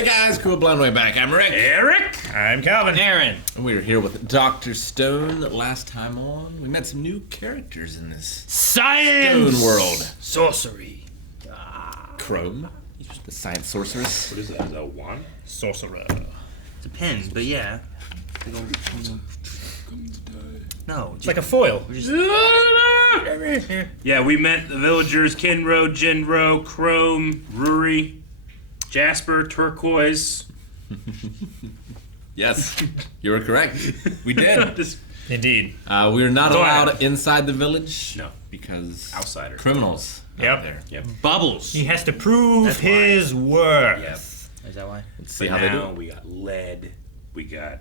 Hey guys, cool blind way back. I'm Rick. Eric. I'm Calvin. Aaron. And we were here with Dr. Stone last time on. We met some new characters in this Science. Stone world. Sorcery. Chrome, the science sorceress. What is that? Is that a wand? Sorcerer. Depends, but yeah. No, It's like a foil. Yeah, we met the villagers: Kinro, Jinro, Chrome, Ruri, Jasper, Turquoise. Yes, you were correct. We did. Indeed. We are not Go allowed ahead. inside the village. No. Because Outsider. criminals Yep. out there. Yep. Bubbles. He has to prove That's why. his worth. Yep. Is that why? Let's see But how they now do. we got lead. We got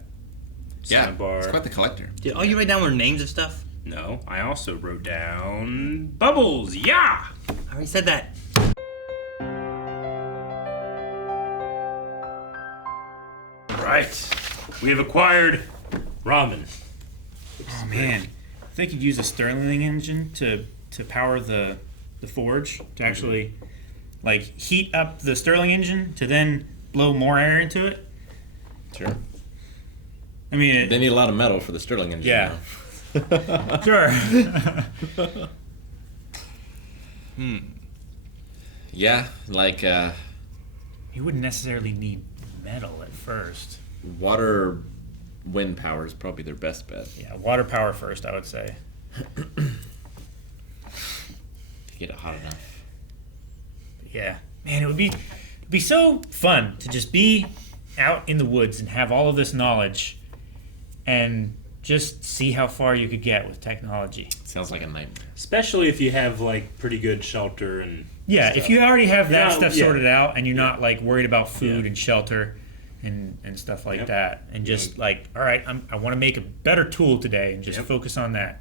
Yeah, Sandbar. it's quite the collector. Did all you write down were names of stuff? No, I also wrote down bubbles. Yeah. I already said that. Right. We have acquired ramen. Oh man, if they could use a Stirling engine to power the forge to actually like heat up the Stirling engine to then blow more air into it. Sure. I mean, They need a lot of metal for the Stirling engine. Yeah. though. sure. Yeah, like You wouldn't necessarily need metal at first. water wind power is probably their best bet. Yeah, water power first, I would say. To get it hot enough. Yeah, man, it would be so fun to just be out in the woods and have all of this knowledge and just see how far you could get with technology. Sounds like a nightmare. Especially if you have like pretty good shelter and Yeah, stuff. if you already have that Yeah, stuff yeah. sorted out and you're not like worried about food Yeah. and shelter and stuff like Yep. that, and just like, all right, I want to make a better tool today and just Yep. focus on that.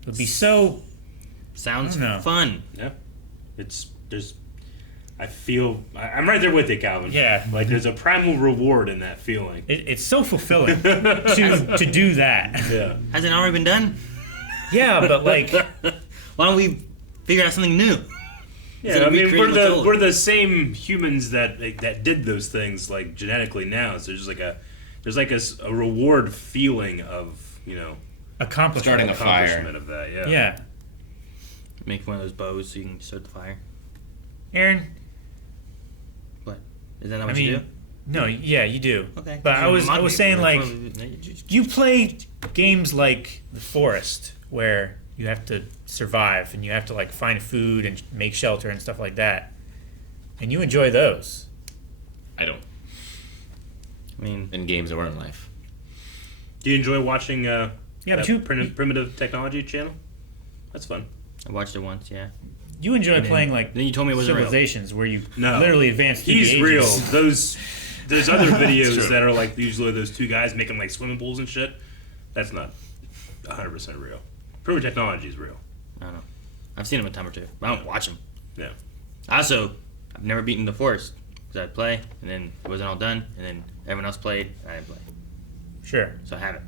It would be so. Sounds I don't know. fun. Yeah. I'm right there with you, Calvin. Yeah. Like there's a primal reward in that feeling. It's so fulfilling to do that. Yeah. Hasn't it already been done? Yeah, but like, Why don't we figure out something new? Yeah, a I mean recreatable tool. we're the same humans that did those things like genetically now. So there's like a reward feeling of accomplishment. Starting a fire. accomplishment of that. Yeah. Yeah, Make one of those bows so you can start the fire. Aaron. What? Is that not I what you mean, do? no, yeah, you do. Okay. But I was saying like, you you play games like The Forest where you have to survive and you have to like find food and make shelter and stuff like that, and you enjoy those. I don't. I mean, In games or in life. Do you enjoy watching Yeah, but that you primitive technology channel? That's fun. I watched it once. Yeah. you enjoy And then- playing like Then you told me it wasn't real. Civilizations where you No. literally advance through He's the real. ages. There's other videos True. that are like usually those two guys making like swimming pools and shit. That's not 100% real. Primitive technology is real. I don't know. I've seen them a time or two. But I don't watch them. Yeah. Also, I've never beaten the forest because I'd play and then it wasn't all done, and then everyone else played. I didn't play, Sure. so I haven't.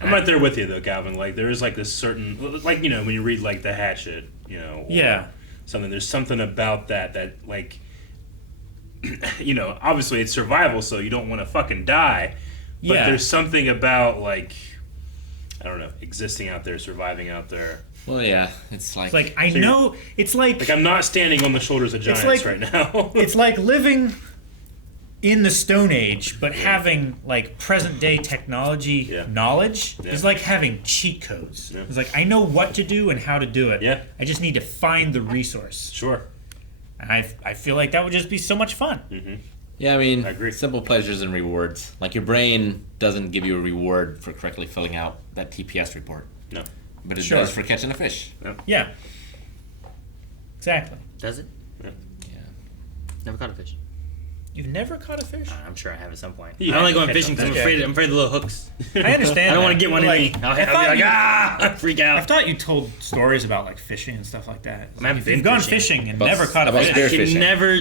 I'm right there with you though, Calvin. Like there is like this certain like when you read like the Hatchet, or Yeah. something. There's something about that like obviously it's survival, so you don't want to fucking die. But Yeah. there's something about like I don't know, existing out there, surviving out there. Well, yeah, it's like. It's like I So know it's Like I'm not standing on the shoulders of giants like- right now. it's like living in the Stone Age, but having like present day technology Yeah. knowledge Yeah. is like having cheat codes. Yeah. It's like I know what to do and how to do it. Yeah. I just need to find the resource. Sure. And I feel like that would just be so much fun. Yeah, I mean, I agree. simple pleasures and rewards. Like your brain doesn't give you a reward for correctly filling out that TPS report, No. but it Sure. does for catching a fish. Yeah. Exactly. Does it? Yeah. Never caught a fish. You've never caught a fish? I'm sure I have at some point. Yeah, I don't like going catch fishing because them. I'm afraid of the little hooks. I understand. I don't that, want to get one but, in like, me. I'll I be thought like, you- freak I out. thought you told stories about like fishing and stuff like that. I haven't If been you've gone fishing. fishing and About- never caught a about fish. spear I can fishing. never.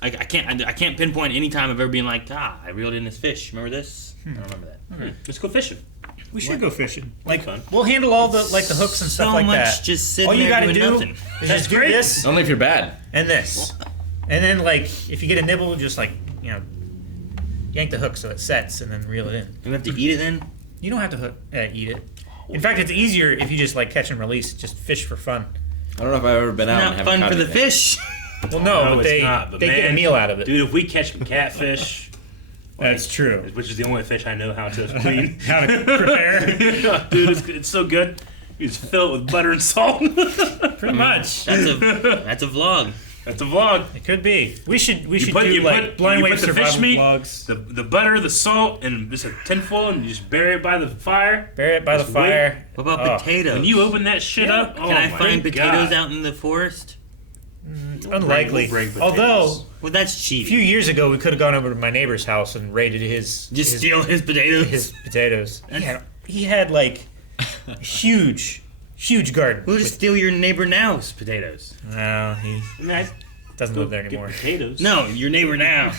I can't pinpoint any time I've ever been like, I reeled in this fish. Remember this? I don't remember that. Let's go fishing. We should go fishing. Like fun. we'll handle all the like the hooks and So stuff like much that. just sitting all you there gotta doing do nothing. is just do great. this Only if you're bad. and this, and then like if you get a nibble, just like yank the hook so it sets and then reel it in. You have to eat it then? You don't have to eat it. In fact, it's easier if you just like catch and release, just fish for fun. I don't know if I've ever been out and Not haven't fun caught for the anything. fish. Well, no, but it's they not, but they get a man, meal out of it. Dude, if we catch some catfish, That's true. which is the only fish I know how to clean. How to prepare? Dude, it's so good. You just fill it with butter and salt. Pretty much. That's a vlog. That's a vlog. It could be. We should You do like blind you wave put the survival fish meat, vlogs. the butter, the salt, and just a tinfoil, and you just bury it by the fire. Bury it by the Just wait. fire. What about potatoes? When you open that shit Yeah. up, Can I find my potatoes God. out in the forest? It's unlikely. We'll bring potatoes. Although Well, that's a cheap. few years ago we could have gone over to my neighbor's house and raided his Just steal his potatoes. his potatoes. He had like huge garden. We'll just steal your neighbor now's potatoes. No, he I mean, I doesn't go live there get anymore. potatoes. No, your neighbor now.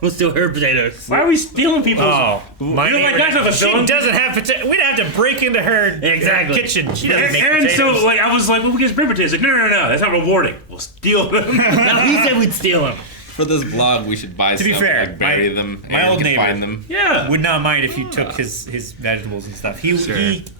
We'll steal her potatoes. Why are we stealing people's? Oh, my You know, like, neighbor, that's what the she villain- doesn't have potatoes. We'd have to break into her Exactly. kitchen. She doesn't make Aaron, potatoes. so like I was like, well, we get bring potatoes. Like, no, that's not rewarding. We'll steal them. Now he said we'd steal them. For this vlog, we should buy To be some, fair, like bury my- them. my Aaron old can neighbor- find them. Yeah. Would not mind if you took his vegetables and stuff. He Sure.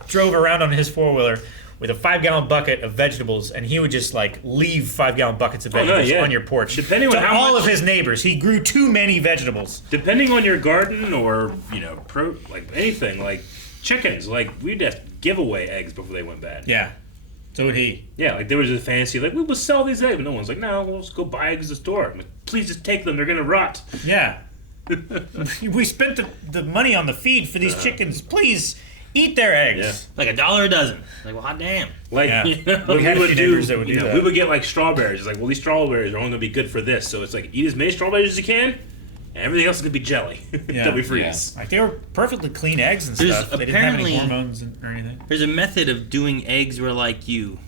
drove around on his 4-wheeler with a 5-gallon bucket of vegetables, and he would just like leave 5-gallon buckets of Oh, no, vegetables yeah. on your porch. Depending on to how all much- of his neighbors, he grew too many vegetables. Depending on your garden or like anything like chickens, like we'd have to give away eggs before they went bad. Yeah, so would he. Yeah, like there was a fancy like we will sell these eggs, but no one's like, no, we'll just go buy eggs at the store. I'm like, please just take them; they're gonna rot. Yeah, we spent the money on the feed for these chickens. Please eat their eggs. Like $1 a dozen. Like, well, hot damn. Like Yeah. you know, We had a would few do, neighbors that would you do know, that. we would get like strawberries. It's like, well, these strawberries are only gonna be good for this, so it's like eat as many strawberries as you can, and everything else is gonna be jelly that we freeze. Like they were perfectly clean eggs and There's stuff. They didn't have any apparently- hormones or anything. There's a method of doing eggs where, like, you...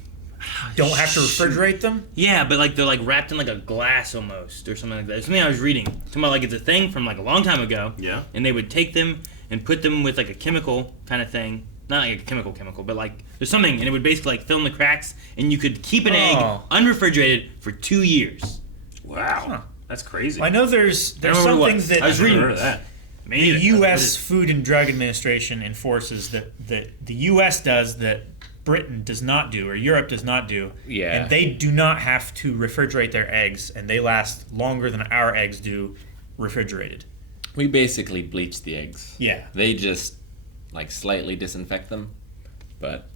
Don't have to refrigerate them. Yeah, but, like, they're, like, wrapped in, like, a glass almost or something like that. It's something I was reading. Something about, like, it's a thing from, like, a long time ago. Yeah. And they would take them and put them with, like, a chemical kind of thing. Not like a chemical, but, like, there's something, and it would basically, like, fill in the cracks, and you could keep an egg Oh. unrefrigerated for 2 years. Wow, Huh. that's crazy. I know there's I don't some remember what- things that I was I've reading never heard of that. Me the neither. U.S. Food and Drug Administration enforces that the U.S. does that Britain does not do or Europe does not do. Yeah. And they do not have to refrigerate their eggs, and they last longer than our eggs do refrigerated. We basically bleach the eggs. Yeah. They just like slightly disinfect them, but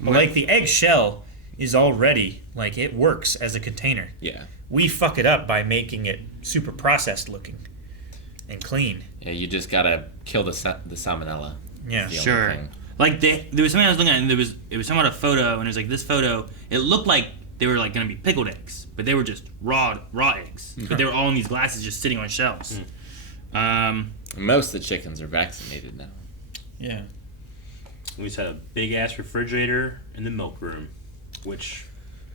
But like the egg shell is already like it works as a container. yeah, We fuck it up by making it super processed looking and clean. yeah. You just gotta kill the salmonella. Yeah. The only Sure. thing. Like there was something I was looking at, and it was somewhat a photo, and it was like this photo. It looked like they were like gonna be pickled eggs, but they were just raw eggs. But they were all in these glasses, just sitting on shelves. Most of the chickens are vaccinated now. Yeah. We just had a big ass refrigerator in the milk room, which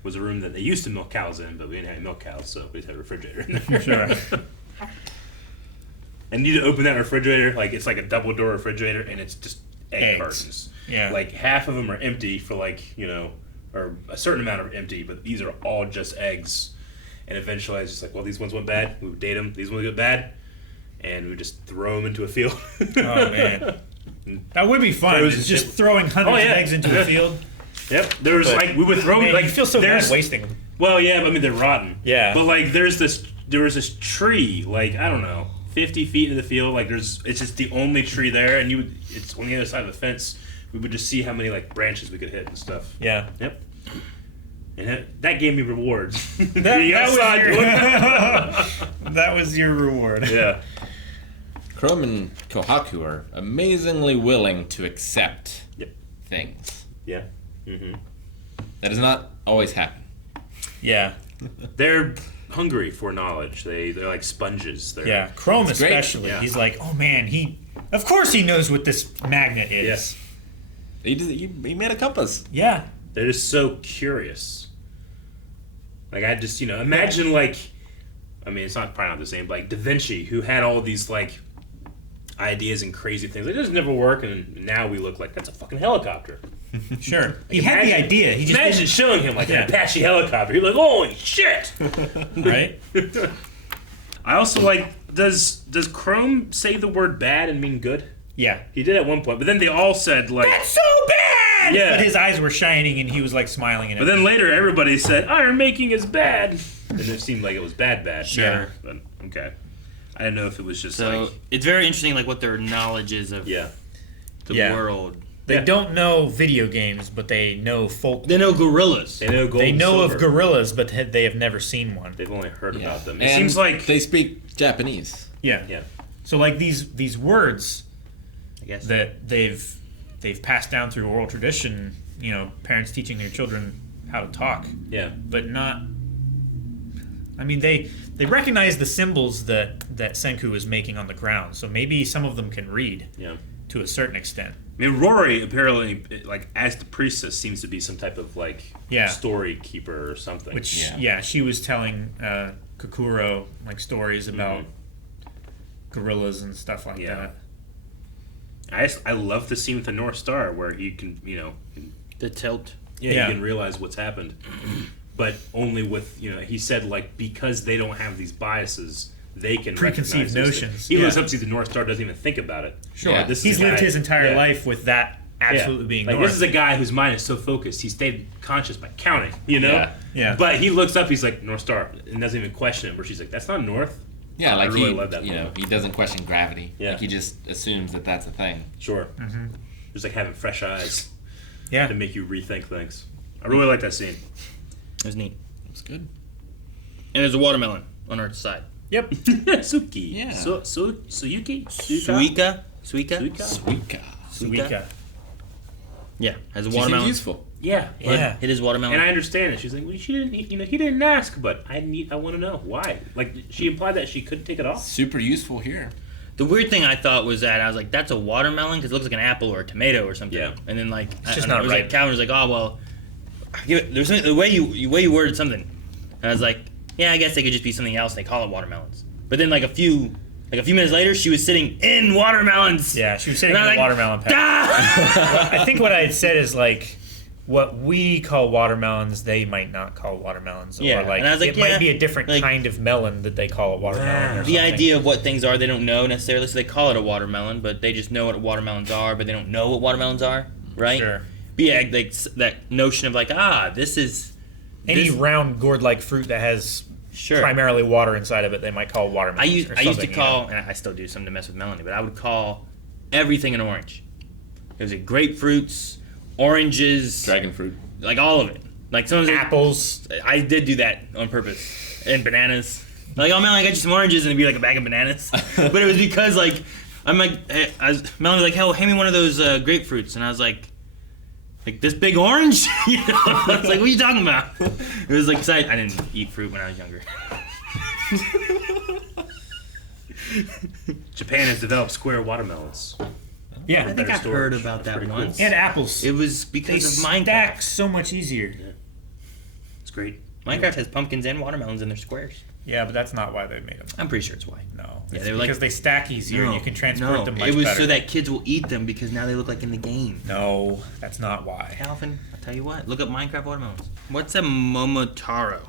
was a room that they used to milk cows in, but we didn't have milk cows, so we just had a refrigerator in there. Sure. And you to open that refrigerator, like it's like a double door refrigerator, and it's just egg Eggs. cartons. Yeah. Like half of them are empty for like or a certain amount are empty, but these are all just eggs. And eventually I was just like, well, these ones went bad. We would date them. These ones get bad, and we would just throw them into a field. Oh man. That would be fun. Frozen Just shit. throwing hundreds Oh, yeah. of eggs into a field. Yep. There was like we would throw Man, like you feel so there's bad wasting them. Well, yeah, I mean they're rotten. Yeah. But like there was this tree, like I don't know, 50 feet into the field. Like it's just the only tree there, and it's on the other side of the fence. We would just see how many like branches we could hit and stuff. Yeah. Yep. And that gave me rewards. That was your reward. Yeah. Chrome and Kohaku are amazingly willing to accept Yep. things. Yeah. Mm-hmm. That does not always happen. Yeah. They're hungry for knowledge. They're like sponges. They're, Yeah. Chrome great. especially. Yeah. He's like, oh man, of course he knows what this magnet is. Yes. He made a compass. Yeah. They're just so curious. Like I just imagine like, I mean it's probably not the same, but like Da Vinci, who had all these like ideas and crazy things. Like, it doesn't never work, and now we look like that's a fucking helicopter. Sure. He had the idea. He just Imagine showing him like Yeah. an Apache helicopter. He's like, holy shit! right? I also like. Does Chrome say the word bad and mean good? Yeah. He did at one point, but then they all said like. That's so bad! Yeah. But his eyes were shining and he was like smiling and But then later everybody said Iron Making is bad, and it seemed like it was bad. Sure. But okay. I didn't know if it was just So like. it's very interesting, like what their knowledge is of Yeah. the Yeah. world. They Yeah. don't know video games, but they know folk. They know gorillas. They know gold They and know of silver. gorillas, but they have never seen one. They've only heard Yeah. about them. It And seems like they speak Japanese. Yeah. Yeah. So like these words I guess. that they've passed down through oral tradition, you know, parents teaching their children how to talk, Yeah. but not. I mean, they recognize the symbols that Senku is making on the ground, so maybe some of them can read Yeah. to a certain extent. I mean, Rory apparently, like, as the priestess, seems to be some type of like Yeah. story keeper or something. Which Yeah. she was telling Kokuro like stories about gorillas and stuff like Yeah. that. I love the scene with the North Star where he can, The tilt. yeah, Yeah. you can realize what's happened, but only with he said like because they don't have these biases, they can Preconceived recognize those notions, things. He looks yeah. up to the North Star, doesn't even think about it. Sure. Yeah. This is He's a lived guy- his entire yeah. life with that absolutely being like north. this is a guy whose mind is so focused he stayed conscious by counting, Yeah. Yeah. But he looks up, he's like North Star, and doesn't even question it. Where she's like, "That's not North." Yeah, like I really he, love that moment. he doesn't question gravity. Yeah. Like he just assumes that that's a thing. Sure. Just like having fresh eyes yeah. to make you rethink things. I really like that scene. It was neat. It's good. And there's a watermelon on our side. Yep. Suki. Yeah. Suyuki. Suika. Suika. Suika. Suika. Yeah, has a She seems watermelon. useful. Yeah. Yeah. It is watermelon. And I understand it. She's like, well, she didn't. He didn't ask, but I want to know why. Like she implied that she couldn't take it off. Super useful here. The weird thing I thought was that I was like, "That's a watermelon" because it looks like an apple or a tomato or something. Yeah. And then like, just I don't not know, it was right. like Calvin was like, "Oh well, there's something, the way you worded something," and I was like, "Yeah, I guess they could just be something else. They call it watermelons." But then like a few minutes later, she was sitting in watermelons. Yeah, she was sitting in And a I'm watermelon patch. "Ah!" I think what I had said is like, what we call watermelons, they might not call watermelons. Yeah, Or like, and I was like, it yeah, might be a different like- kind of melon that they call a watermelon. Or The something. idea of what things are, they don't know necessarily, so they call it a watermelon, but they just know what watermelons are, but they don't know what watermelons are, right? Sure. But yeah, like that notion of like, this is Any this- round gourd-like fruit that has Sure. primarily water inside of it, they might call watermelon. I used to you know? call, and I still do something to mess with Melanie, but I would call everything an orange. It was like grapefruits, oranges, Dragon fruit. like all of it. Like sometimes apples. I did do that on purpose, and bananas. Like, oh man, I got you some oranges, and it'd be like a bag of bananas. But it was because like I'm like, Melanie was like, "Hell, hand me one of those grapefruits," and I was like this big orange? You know? I was like, what are you talking about? It was like, 'cause I didn't eat fruit when I was younger. Japan has developed square watermelons. Yeah, I think Better I've storage. heard about That's that pretty once. and apples. It was they because of Minecraft. stack so much easier. It's great. Minecraft has pumpkins and watermelons in their squares. Yeah, but that's not why they made them. I'm pretty sure it's why. No, Yeah, it's they were like- because they stack easier. You can transport them much it was better. so that kids will eat them because now they look like in the game. No, that's not why. Calvin, I'll tell you what. Look up Minecraft watermelons. What's a momotaro?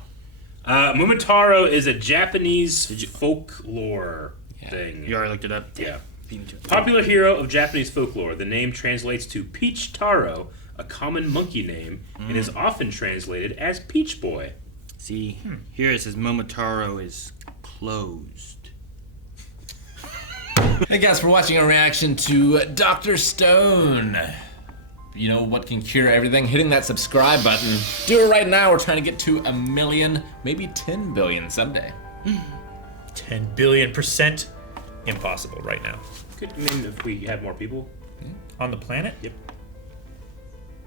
Momotaro is a Japanese folklore thing. You already looked it up? Yeah. Beat me to it. Popular hero of Japanese folklore. The name translates to Peach Taro, a common monkey name, and is often translated as Peach Boy. See, here it says Momotaro is closed. Hey guys, for watching our reaction to Dr. Stone. You know what can cure everything? Hitting that subscribe button. Do it right now. We're trying to get to 1 million, maybe 10 billion someday. 10 billion% impossible right now. Could mean if we had more people. On the planet? Yep.